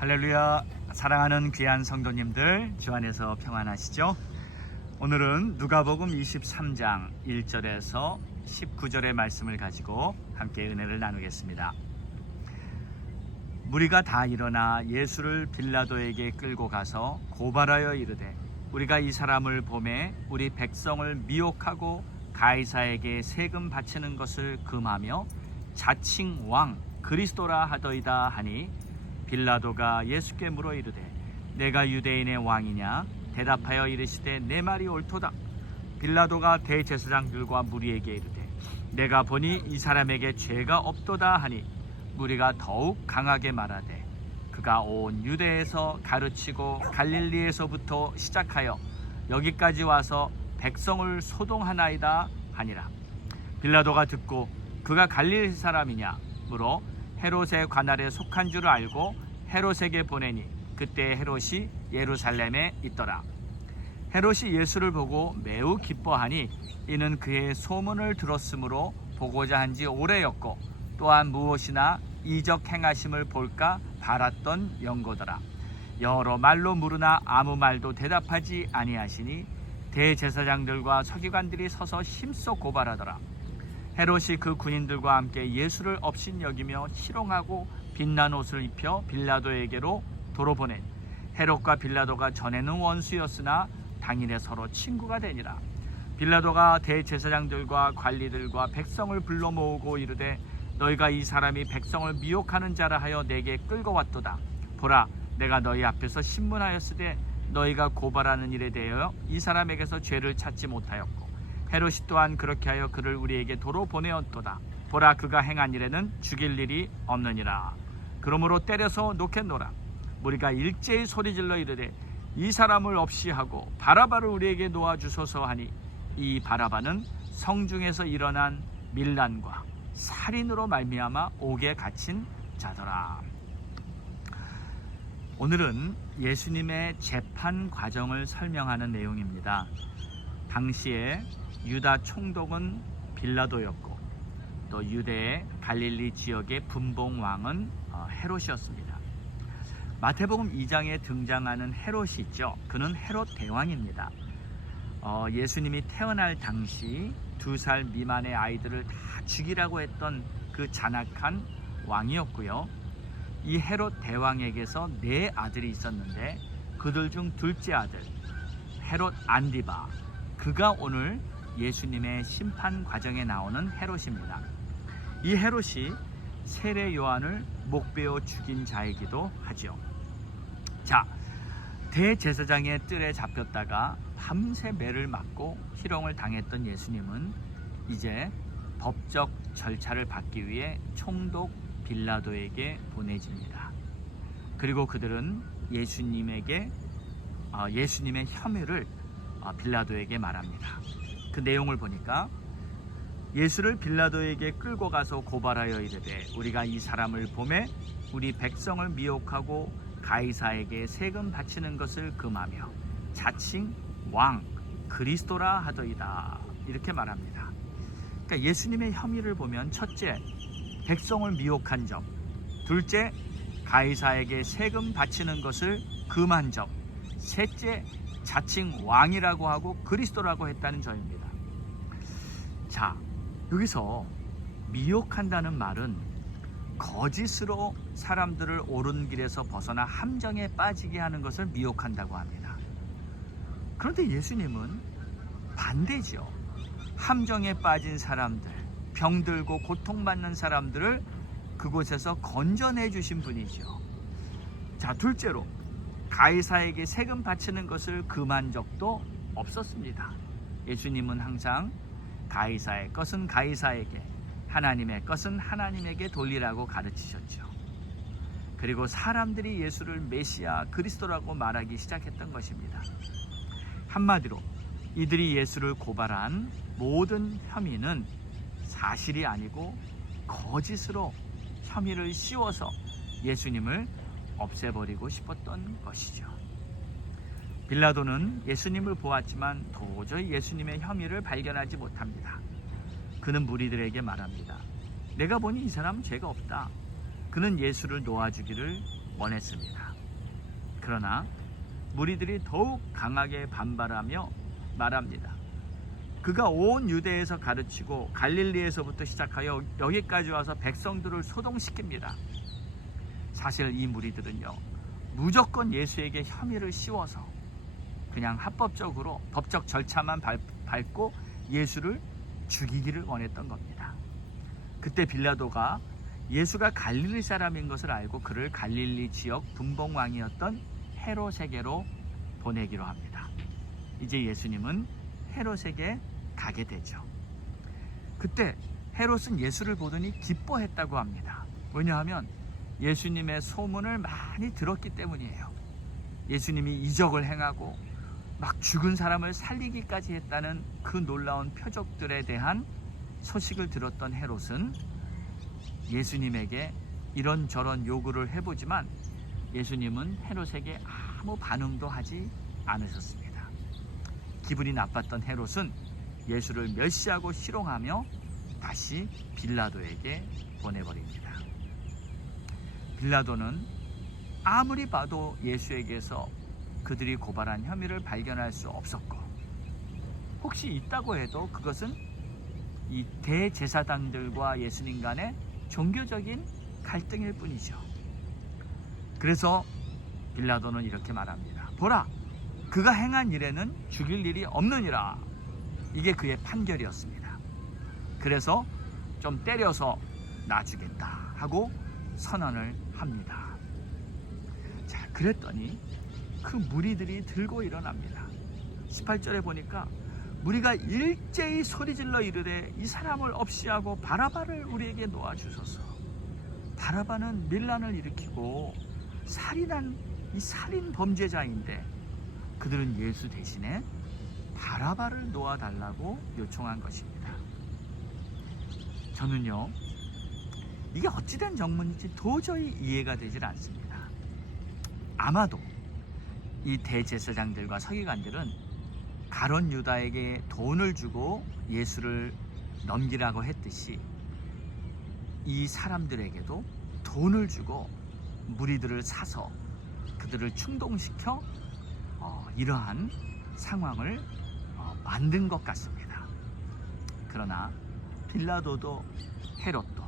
할렐루야. 사랑하는 귀한 성도님들, 주 안에서 평안하시죠? 오늘은 누가복음 23장 1절에서 19절의 말씀을 가지고 함께 은혜를 나누겠습니다. 무리가 다 일어나 예수를 빌라도에게 끌고 가서 고발하여 이르되, 우리가 이 사람을 보매 우리 백성을 미혹하고 가이사에게 세금 바치는 것을 금하며 자칭 왕 그리스도라 하더이다 하니, 빌라도가 예수께 물어 이르되, 내가 유대인의 왕이냐? 대답하여 이르시되, 내 말이 옳도다. 빌라도가 대제사장들과 무리에게 이르되, 내가 보니 이 사람에게 죄가 없도다 하니, 무리가 더욱 강하게 말하되, 그가 온 유대에서 가르치고 갈릴리에서부터 시작하여 여기까지 와서 백성을 소동하나이다 하니라. 빌라도가 듣고 그가 갈릴리 사람이냐 물어 헤롯의 관할에 속한 줄 알고 헤롯에게 보내니, 그때 헤롯이 예루살렘에 있더라. 헤롯이 예수를 보고 매우 기뻐하니, 이는 그의 소문을 들었으므로 보고자 한지 오래였고, 또한 무엇이나 이적 행하심을 볼까 바랐던 연고더라. 여러 말로 물으나 아무 말도 대답하지 아니하시니, 대제사장들과 서기관들이 서서 힘써 고발하더라. 헤롯이 그 군인들과 함께 예수를 업신여기며 희롱하고 빛난 옷을 입혀 빌라도에게로 도로 보낸. 헤롯과 빌라도가 전에는 원수였으나 당일에 서로 친구가 되니라. 빌라도가 대제사장들과 관리들과 백성을 불러 모으고 이르되, 너희가 이 사람이 백성을 미혹하는 자라 하여 내게 끌고 왔도다. 보라, 내가 너희 앞에서 신문하였으되 너희가 고발하는 일에 대하여 이 사람에게서 죄를 찾지 못하였고, 헤롯이 또한 그렇게 하여 그를 우리에게 도로 보내었도다. 보라, 그가 행한 일에는 죽일 일이 없느니라. 그러므로 때려서 놓겠노라. 우리가 일제히 소리질러 이르되, 이 사람을 없이 하고 바라바를 우리에게 놓아주소서 하니, 이 바라바는 성중에서 일어난 밀란과 살인으로 말미암아 옥에 갇힌 자더라. 오늘은 예수님의 재판 과정을 설명하는 내용입니다. 당시에 유다 총독은 빌라도였고, 또 유대의 갈릴리 지역의 분봉왕은 헤롯이었습니다. 마태복음 2장에 등장하는 헤롯이 있죠. 그는 헤롯 대왕입니다. 예수님이 태어날 당시 2살 미만의 아이들을 다 죽이라고 했던 그 잔악한 왕이었고요. 이 헤롯 대왕에게서 4 아들이 있었는데, 그들 중 둘째 아들 헤롯 안디바, 그가 오늘 예수님의 심판 과정에 나오는 헤롯입니다. 이 헤롯이 세례 요한을 목베어 죽인 자이기도 하죠. 자, 대제사장의 뜰에 잡혔다가 밤새 매를 맞고 희롱을 당했던 예수님은 이제 법적 절차를 받기 위해 총독 빌라도에게 보내집니다. 그리고 그들은 예수님의 혐의를 빌라도에게 말합니다. 그 내용을 보니까, 예수를 빌라도에게 끌고 가서 고발하여 이르되, 우리가 이 사람을 보매 우리 백성을 미혹하고 가이사에게 세금 바치는 것을 금하며 자칭 왕 그리스도라 하더이다, 이렇게 말합니다. 그러니까 예수님의 혐의를 보면, 첫째, 백성을 미혹한 점; 둘째, 가이사에게 세금 바치는 것을 금한 점; 셋째, 자칭 왕이라고 하고 그리스도라고 했다는 점입니다. 자, 여기서 미혹한다는 말은 거짓으로 사람들을 옳은 길에서 벗어나 함정에 빠지게 하는 것을 미혹한다고 합니다. 그런데 예수님은 반대죠. 함정에 빠진 사람들, 병들고 고통받는 사람들을 그곳에서 건져내 주신 분이죠. 자, 둘째로, 가이사에게 세금 바치는 것을 금한 적도 없었습니다. 예수님은 항상 가이사의 것은 가이사에게, 하나님의 것은 하나님에게 돌리라고 가르치셨죠. 그리고 사람들이 예수를 메시아 그리스도라고 말하기 시작했던 것입니다. 한마디로 이들이 예수를 고발한 모든 혐의는 사실이 아니고 거짓으로 혐의를 씌워서 예수님을 없애버리고 싶었던 것이죠. 빌라도는 예수님을 보았지만 도저히 예수님의 혐의를 발견하지 못합니다. 그는 무리들에게 말합니다. 내가 보니 이 사람은 죄가 없다. 그는 예수를 놓아주기를 원했습니다. 그러나 무리들이 더욱 강하게 반발하며 말합니다. 그가 온 유대에서 가르치고 갈릴리에서부터 시작하여 여기까지 와서 백성들을 소동시킵니다. 사실 이 무리들은요, 무조건 예수에게 혐의를 씌워서 그냥 합법적으로 법적 절차만 밟고 예수를 죽이기를 원했던 겁니다. 그때 빌라도가 예수가 갈릴리 사람인 것을 알고 그를 갈릴리 지역 분봉왕이었던 헤롯에게로 보내기로 합니다. 이제 예수님은 헤롯에게 가게 되죠. 그때 헤롯은 예수를 보더니 기뻐했다고 합니다. 왜냐하면 예수님의 소문을 많이 들었기 때문이에요. 예수님이 이적을 행하고 막 죽은 사람을 살리기까지 했다는 그 놀라운 표적들에 대한 소식을 들었던 헤롯은 예수님에게 이런저런 요구를 해보지만 예수님은 헤롯에게 아무 반응도 하지 않으셨습니다. 기분이 나빴던 헤롯은 예수를 멸시하고 희롱하며 다시 빌라도에게 보내버립니다. 빌라도는 아무리 봐도 예수에게서 그들이 고발한 혐의를 발견할 수 없었고, 혹시 있다고 해도 그것은 이 대제사장들과 예수님 간의 종교적인 갈등일 뿐이죠. 그래서 빌라도는 이렇게 말합니다. 보라, 그가 행한 일에는 죽일 일이 없느니라. 이게 그의 판결이었습니다. 그래서 좀 때려서 놔주겠다 하고 선언을 합니다. 자, 그랬더니 그 무리들이 들고 일어납니다. 18절에 보니까 무리가 일제히 소리질러 이르되 이 사람을 없이하고 바라바를 우리에게 놓아주소서. 바라바는 밀란을 일으키고 살인한 이 살인 범죄자인데 그들은 예수 대신에 바라바를 놓아달라고 요청한 것입니다. 저는요, 이게 어찌된 정문인지 도저히 이해가 되질 않습니다. 아마도 이 대제사장들과 서기관들은 가룟 유다에게 돈을 주고 예수를 넘기라고 했듯이 이 사람들에게도 돈을 주고 무리들을 사서 그들을 충동시켜 이러한 상황을 만든 것 같습니다. 그러나 빌라도도 헤롯도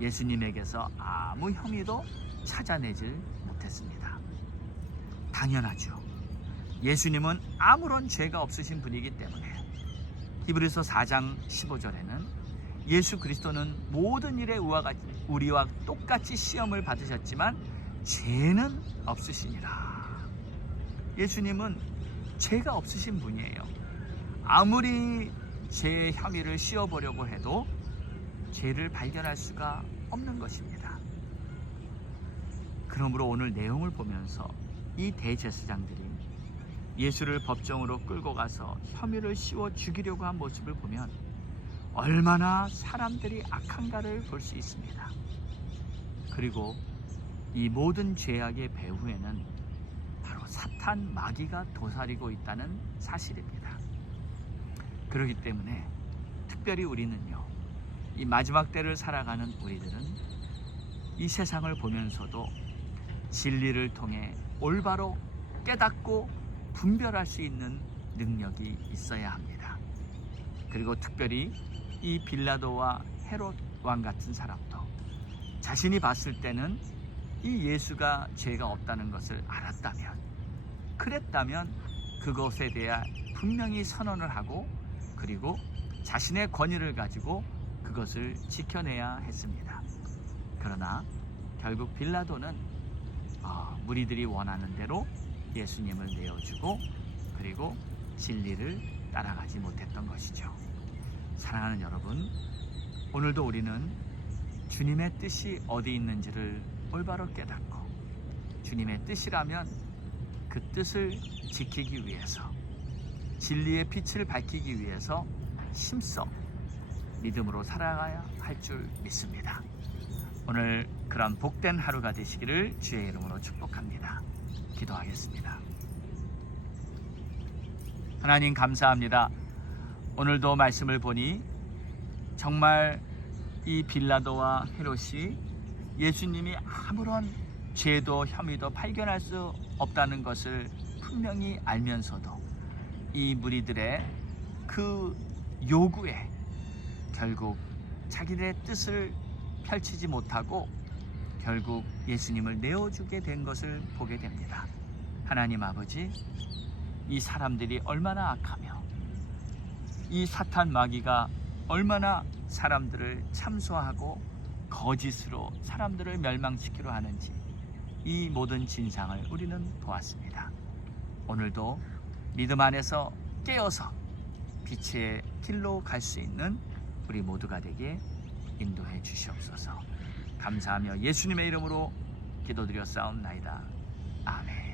예수님에게서 아무 혐의도 찾아내질 못했습니다. 당연하죠. 예수님은 아무런 죄가 없으신 분이기 때문에 히브리서 4장 15절에는 예수 그리스도는 모든 일에 우리와 똑같이 시험을 받으셨지만 죄는 없으시니라. 예수님은 죄가 없으신 분이에요. 아무리 죄의 혐의를 씌워보려고 해도 죄를 발견할 수가 없는 것입니다. 그러므로 오늘 내용을 보면서 이 대제사장들이 예수를 법정으로 끌고 가서 혐의를 씌워 죽이려고 한 모습을 보면 얼마나 사람들이 악한가를 볼 수 있습니다. 그리고 이 모든 죄악의 배후에는 바로 사탄 마귀가 도사리고 있다는 사실입니다. 그렇기 때문에 특별히 우리는요, 이 마지막 때를 살아가는 우리들은 이 세상을 보면서도 진리를 통해 올바로 깨닫고 분별할 수 있는 능력이 있어야 합니다. 그리고 특별히 이 빌라도와 헤롯 왕 같은 사람도 자신이 봤을 때는 이 예수가 죄가 없다는 것을 알았다면, 그랬다면 그것에 대해 분명히 선언을 하고 그리고 자신의 권위를 가지고 그것을 지켜내야 했습니다. 그러나 결국 빌라도는 무리들이 원하는 대로 예수님을 내어주고 그리고 진리를 따라가지 못했던 것이죠. 사랑하는 여러분, 오늘도 우리는 주님의 뜻이 어디 있는지를 올바로 깨닫고 주님의 뜻이라면 그 뜻을 지키기 위해서, 진리의 빛을 밝히기 위해서 힘써 믿음으로 살아가야 할 줄 믿습니다. 오늘 그런 복된 하루가 되시기를 주의 이름으로 축복합니다. 기도하겠습니다. 하나님 감사합니다. 오늘도 말씀을 보니 정말 이 빌라도와 헤롯이 예수님이 아무런 죄도 혐의도 발견할 수 없다는 것을 분명히 알면서도 이 무리들의 그 요구에 결국 자기들의 뜻을 펼치지 못하고 결국 예수님을 내어주게 된 것을 보게 됩니다. 하나님 아버지, 이 사람들이 얼마나 악하며 이 사탄 마귀가 얼마나 사람들을 참소하고 거짓으로 사람들을 멸망시키려 하는지 이 모든 진상을 우리는 보았습니다. 오늘도 믿음 안에서 깨어서 빛의 길로 갈 수 있는 우리 모두가 되게 인도해 주시옵소서. 감사하며 예수님의 이름으로 기도드려 싸움나이다. 아멘.